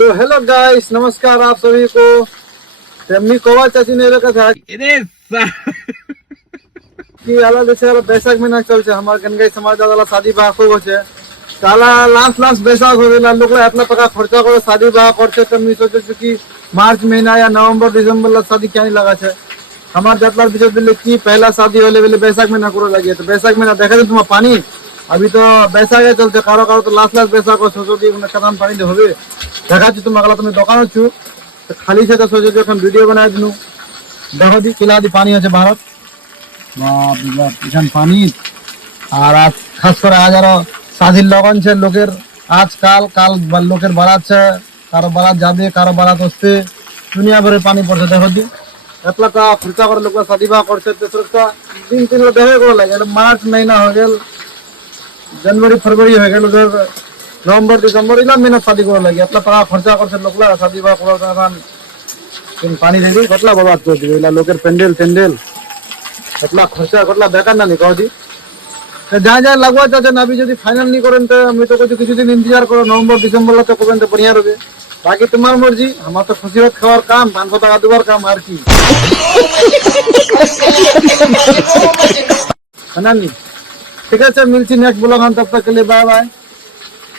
तो hello guys, नमस्कार आप सभी को। तेमनी कोवा चाची ने रखा था कि आला जैसे आला बैसाख महीना चलছে আমার গনগাই সমাজ দাদা শাদি বিবাহ খুব হচ্ছে তালা লাস্ট बैसाख हो गया लोग अपना पका खर्चा করে शादी विवाह করছে তেমনি सोचे कि मार्च महीना या नवंबर दिसंबर ला शादी क्या नहीं लगा छे हमार जतलार विजय दिल्ली की पहला शादी होले बोले बैसाख महीना करो लगी तो बैसाख महीना देखा दे तुम पानी अभी तो बैसाख चलते कारो कारो तो लास्ट बैसाख को सोचो दी कदम पानी दे होबे দেখা যাচ্ছে তুমি আগলা তুমি দোকান আছো খালি সেটা সোচে যখন ভিডিও বানাই দিনু দেখো দি কিলা দি পানি আছে ভারত বাপ রে বাপ এখান পানি আর আজ খাস করে আজ আরো স্বাধীন লগন ছে লোকের আজকাল কাল লোকের বাড়াচ্ছে কারো বারাত যাবে কারো বারাত আসছে দুনিয়া ভরে পানি পড়ছে দেখো দি এতলা কা খরচা করে লোক শাদি বিবাহ করছে তো সুরক্ষা দিন তিন দেখে গো লাগে মার্চ মহিনা হয়ে গেল जनवरी फरवरी हो गए उधर नवंबर दिसंबर इला महीना शादी करा लगी अपना पका खर्चा करছে লোকলা शादी বিবাহ করার কারণ কোন পানি দেই কতলা বরবাদ করে দিবে এলা লোকের প্যান্ডেল টেন্ডেল কতলা খরচা কতলা বেকার না নি কদি যা যা লাগবা চাচা না যদি ফাইনাল নি করেন তো আমি তো কিছু কিছুদিন ইন্তজার করো নভেম্বর ডিসেম্বর লা তো করবেন তো बढ़िया হবে বাকি তোমার মর্জি আমার তো খুশি হত খাওয়ার কাম 500 টাকা দেওয়ার কাম আর কি है ना नी ठीक है मिलছি नेक्स्ट ब्लॉग हम तब तक के लिए बाय बाय।